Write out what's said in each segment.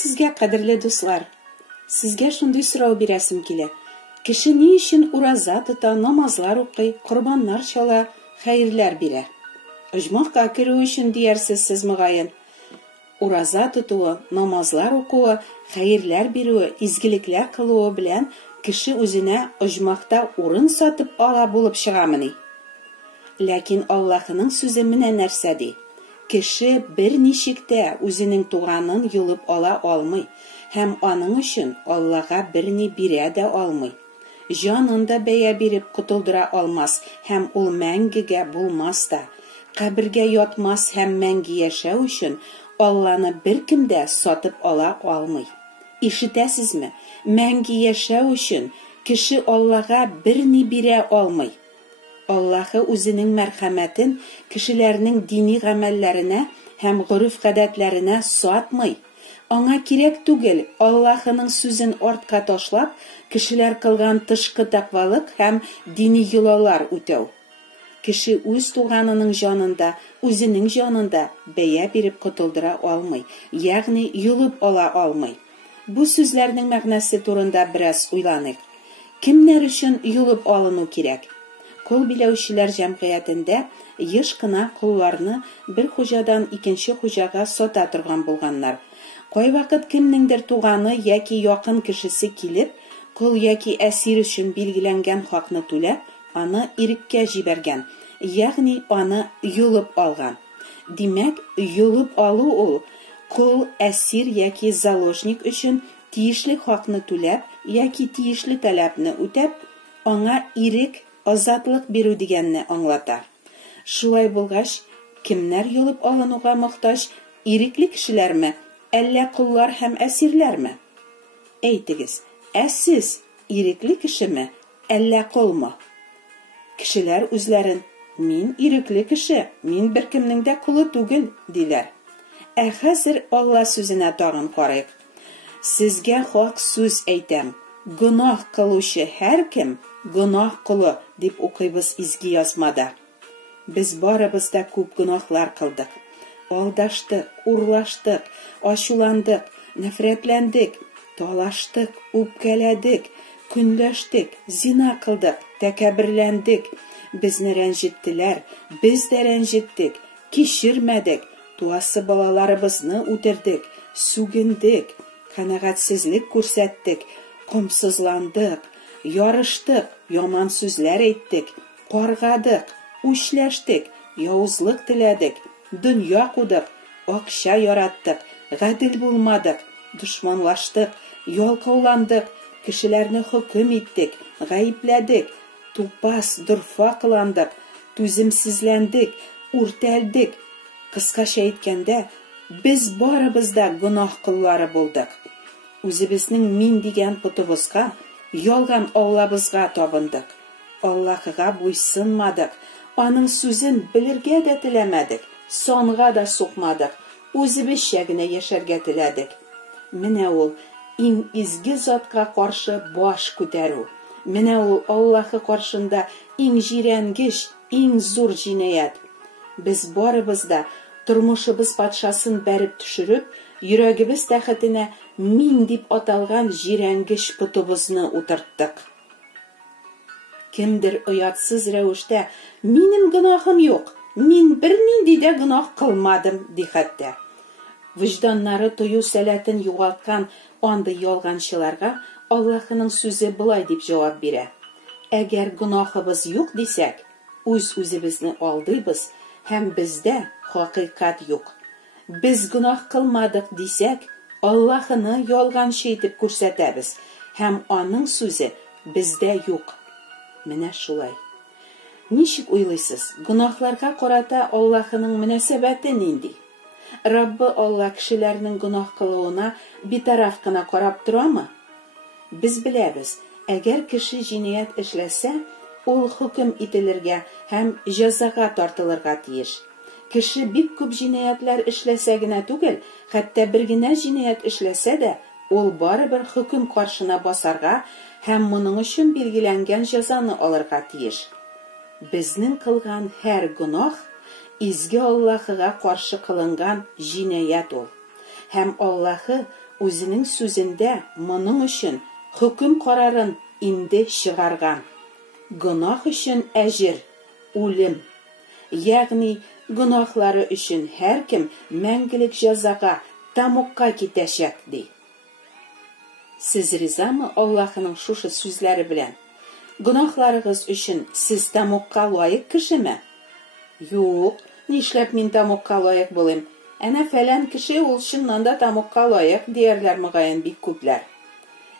сезгә, кадерле дуслар. Сезгә шундый сорау бирәсем килә. Кеше ни өчен ураза тота, намазлар укый, корбаннар чала, хәерләр бирә? Оҗмахка керү өчен диярсез сез мөгаен. Ураза тотуы, намазлар укуы, хәерләр бирүе, изгелекләр кылуы белән кеше үзенә оҗмахта урын сатып ала булып чыгамыни? Ләкин Аллаһның сүзе менә нәрсә ди? Кеше бер ничектә үзенең туганын юлып ала алмый, һәм аның өчен Аллаһка берни бирә дә алмый. Җанын да бәя биреп котылдыра алмас, һәм ул мәңгегә булмас та. Кабергә ятмас һәм мәңге яшәү өчен Алланы беркем дә сатып ала алмый. Ишетәсезме? Мәңге яшәү өчен кеше Аллаһка берни бирә алмый. Аллаһы үзенең мәрхәмәтен кешеләрнең дини гамәлләренә һәм гореф-гадәтләренә сатмый. Аңа кирәк түгел Аллаһының сүзен артка ташлап, кешеләр кылган тышкы тәкъвалык һәм дини юллар үтәү. Кеше үз туганының җанында, үзенең җанында бәя биреп котылдыра алмый, ягъни юлып ала алмый. Бу сүзләрнең мәгънәсе турында бераз уйланыйк. Кемнәр өчен юлып алыну кирәк? Кул биләүчеләр җәмгыятендә еш кына кулларны бер хуҗадан икенче хуҗага сата торган булганнар. Кайвакыт кемнеңдер туганы яки якын кешесе килеп, кул яки әсир өчен билгеләнгән хакны түләп, аны иреккә җибәргән, ягъни аны юлып алган. Димәк, юлып алу ул кул, әсир яки заложник өчен тиешле хакны түләп яки тиешле таләпне үтәп, аңа ирек, азатлык бирү дигәнне аңлата. Шулай булгач, кемнәр юлып алынуга мохтаҗ, ирекле кешеләрме, әллә куллар һәм әсирләрме? Әйтегез, сез ирекле кешеме, әллә кулмы? Кешеләр үзләрен «Мин ирекле кеше, мин беркемнең дә кулы түгел» диләр. Хәзер Алла сүзенә тагын карыйк. Сезгә хак сүз әйтәм. Гөнаһ кылучы һәркем гөнаһ кылы дип укыйбыз изге язмада. Без барыбыз да күп гөнаһлар кылдык. Алдаштык, урлаштык, ачуландык, нәфрәтләндек, талаштык, үпкәләдек, көнләштек, зина кылдык, тәкәбберләндек. Безне рәнҗеттеләр, без дә рәнҗеттек, кичермәдек, туасы балаларыбызны үтердек, сүгендек, канәгатьсезлек күрсәттек, комсызландык, ярыштык, яман сүзләр әйттек, каргадык, үчләштек, явызлык теләдек, дөнья кудык, акча яраттык, гадел булмадык, дошманлаштык, ялкауландык, кешеләрне хөкем иттек, гаипләдек, тупас, дурфа кыландык, түземсезләндек, үртәлдек. Кыскача әйткәндә, без барыбыз да гөнаһ кыллары булдык. Үзебезнең мин дигән путыбызга, ялган Аллабызга табындык. Аллаһыга буйсынмадык, аның сүзен белергә дә теләмәдек, санга да сукмадык, үзебезчә генә яшәргә теләдек. Менә ул иң изге затка каршы баш күтәрү. Менә ул Аллаһы каршында иң җирәнгеч, иң зур җинаят. Без барыбыз да тормышыбыз патшасын бәреп төшереп, йөрәгебез тәхетенә мин дип аталган җирәнгеч путыбызны утырттык. Кемдер оятсыз рәвештә «Минем гөнаһым юк, мин бернинди дә гөнаһ кылмадым» ди хәтта. Вөҗданнары тою сәләтен югалткан андый ялганчыларга Аллаһының сүзе булай дип җавап бирә. Әгәр гөнаһыбыз юк дисәк, үзебезне алдыйбыз һәм бездә хакыйкать юк. Без гөнаһ кылмадык дисәк, Аллаһыны ялганчы итеп күрсәтәбез һәм аның сүзе бездә юк. Менә шулай. Ничек уйлыйсыз, гөнаһларга карата Аллаһының мөнәсәбәте нинди? Раббы Алла кешеләрнең гөнаһ кылуына битараф кына карап торамы? Без беләбез, әгәр кеше җинаят эшләсә, ул хөкем ителергә һәм җәзага тартылырга тиеш. Кеше бик күп җинаятлар эшләсә генә түгел, хәтта бер генә җинаят эшләсә дә, ул барыбер хөкем каршына басарга һәм моның өчен билгеләнгән җәзаны алырга тиеш. Безнең кылган һәр гөнаһ изге Аллаһыга каршы кылынган җинаят ул. Һәм Аллаһы үзенең сүзендә моның өчен хөкем карарын инде чыгарган. Гынах өчен әҗер үлем. Ягъни гынахлары өчен һәркем мәңгелек җәзага, тамукка китәчәк ди. Сез ризамы Аллаһның шушы сүзләре белән? Гынахларыгыз өчен сез тамукка лаек кешеме? Юк, нишләп мин тамукка лаек булыйм? Әнә фәлән кеше ул чыннан да тамукка лаек диярләр мөгаен бик күпләр.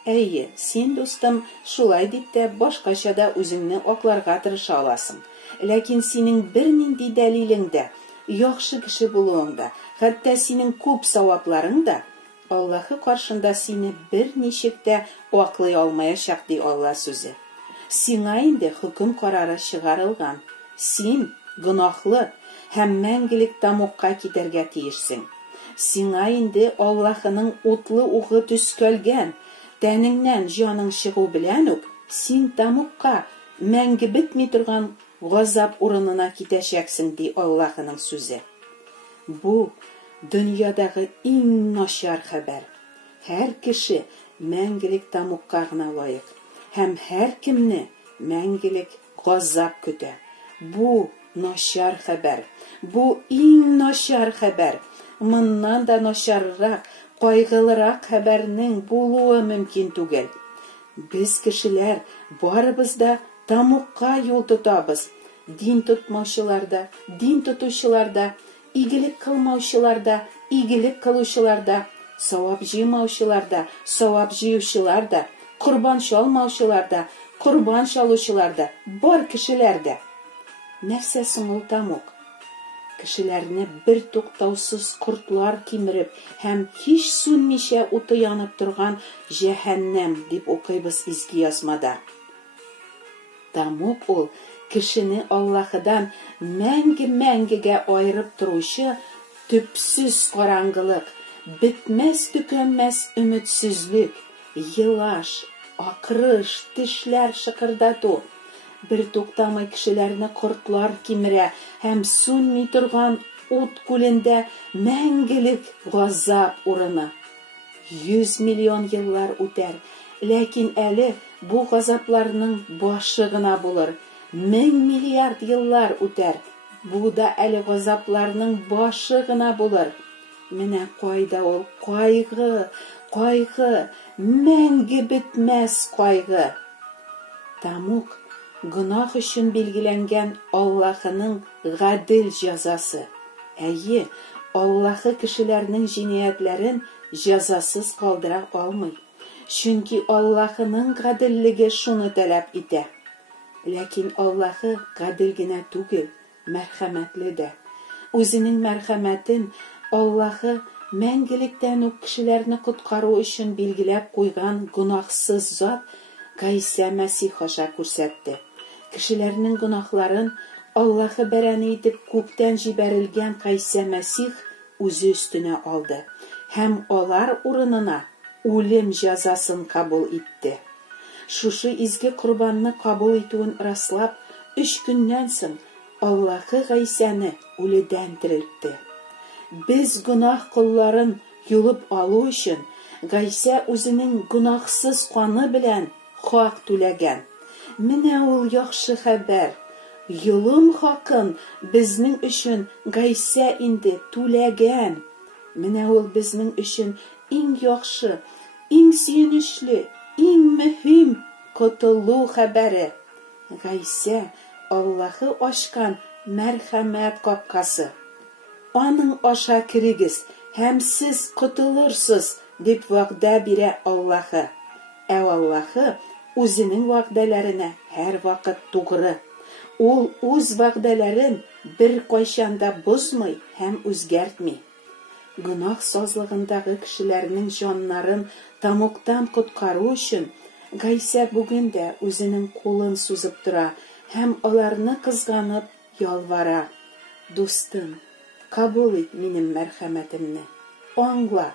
Әйе, син, дустым, шулай дип тә башкача да үзеңне акларга тырыша аласың. Ләкин синең бернинди дәлилең дә, яхшы кеше булуың да, хәтта синең күп савапларың да Аллаһы каршында сине бер ничек тә аклый алмаячак ди Алла сүзе. Сиңа инде хөкем карары чыгарылган. Син гынахлы һәм мәңгелек тамукка китәргә тиешсең. Сиңа инде Аллаһының утлы угы төскәлгән. Тәнеңнән җаның чыгу белән үк син тамукка, мәңге бетми торган газап урынына китәчәксең ди Аллаһының сүзе. Бу дөньядагы иң начар хәбәр. Һәр кеше мәңгелек тамукка гына лаек һәм һәр кемне мәңгелек газап көтә. Бу начар хәбәр. Бу иң начар хәбәр. Моннан да начаррак, кайгылырак хәбәрнең булуы мөмкин түгел. Без кешеләр барыбыз да тамукка юл тотабыз. Дин тотмаучыларда, дин тотучыларда, игелек кылмаучыларда, игелек кылучыларда, савап җыймаучыларда, савап җыючыларда, курбан чалмаучыларда, курбан чалучыларда, бар кешеләрдә. Нәрсә соң ул тамук? Кешеләрне бер туктаусыз кортлар кимереп һәм һич сүнмичә уты янып торган җәһәннәм дип укыйбыз изге язмада. Тамук ул кешене Аллаһыдан мәңге-мәңгегә аерып торучы төпсез караңгылык, бетмәс төкәнмәс өметсезлек, елаш, акрыш, тешләр шыкырдату, бер туктамый кешеләрне кортлар кимерә һәм сүнми торган ут күлендә мәңгелек газап урыны. 100 миллион еллар үтәр, ләкин әле бу газапларның башы гына булыр. 1000 миллиард еллар үтәр, бу да әле газапларның башы гына булыр. Менә кайда ул кайгы, кайгы, мәңге бетмәс кайгы. Тамук гынах өчен билгеләнгән Аллаһының гадел җәзасы. Әйе, Аллаһы кешеләрнең җинаятләрен җәзасыз калдыра алмый. Чөнки Аллаһының гаделлеге шуны таләп итә. Ләкин Аллаһы гадел генә түгел, мәрхәмәтле дә. Үзенең мәрхәмәтен Аллаһы мәңгелектән үк кешеләрне коткару өчен билгеләп куйган гынахсыз зат Гайса Мәсих аша күрсәтте. Кешеләрнең гынахларын Аллаһы бәрәне итеп күктән җибәрелгән Гайса Мәсих үзе өстенә алды һәм алар урынына үлем җәзасын кабул итте. Шушы изге курбанны кабул итүен раслап, 3 көннән соң Аллаһы Гайсаны үледән терелтте. Без гынах кулларын юлып алу өчен Гайса үзенең гынахсыз каны белән хак түләгән. Менә ул яхшы хәбәр. Юлым хакын безнең өчен Гайса инде түләгән. Менә ул безнең өчен иң яхшы, иң сөенечле, иң мөһим котылу хәбәре. Гайса Аллаһы ачкан мәрхәмәт капкасы. Аның аша кирегез һәм сез котылырсыз дип вәгъдә бирә Аллаһы. Ә Аллаһы үзенең вәгъдәләренә һәр вакыт тугры. Ул үз вәгъдәләрен бер кайчан да бозмый һәм үзгәртми. Гынах сазлыгындагы кешеләрнең җаннарын тамуктан коткару өчен Гайса бүген дә үзенең кулын сузып тора һәм аларны кызганып ялвара. Дустым, кабул ит минем мәрхәмәтемне. Аңла,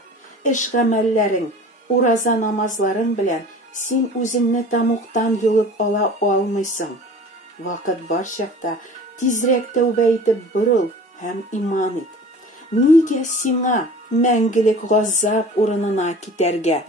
эш-гамәлләрең, ураза намазларың белән син үзеңне тамуктан юлып ала алмыйсың. Вакыт бар чакта тизрәк тәүбә итеп борыл һәм иман ит. Нигә сиңа, мәңгелек газап урынына китәргә.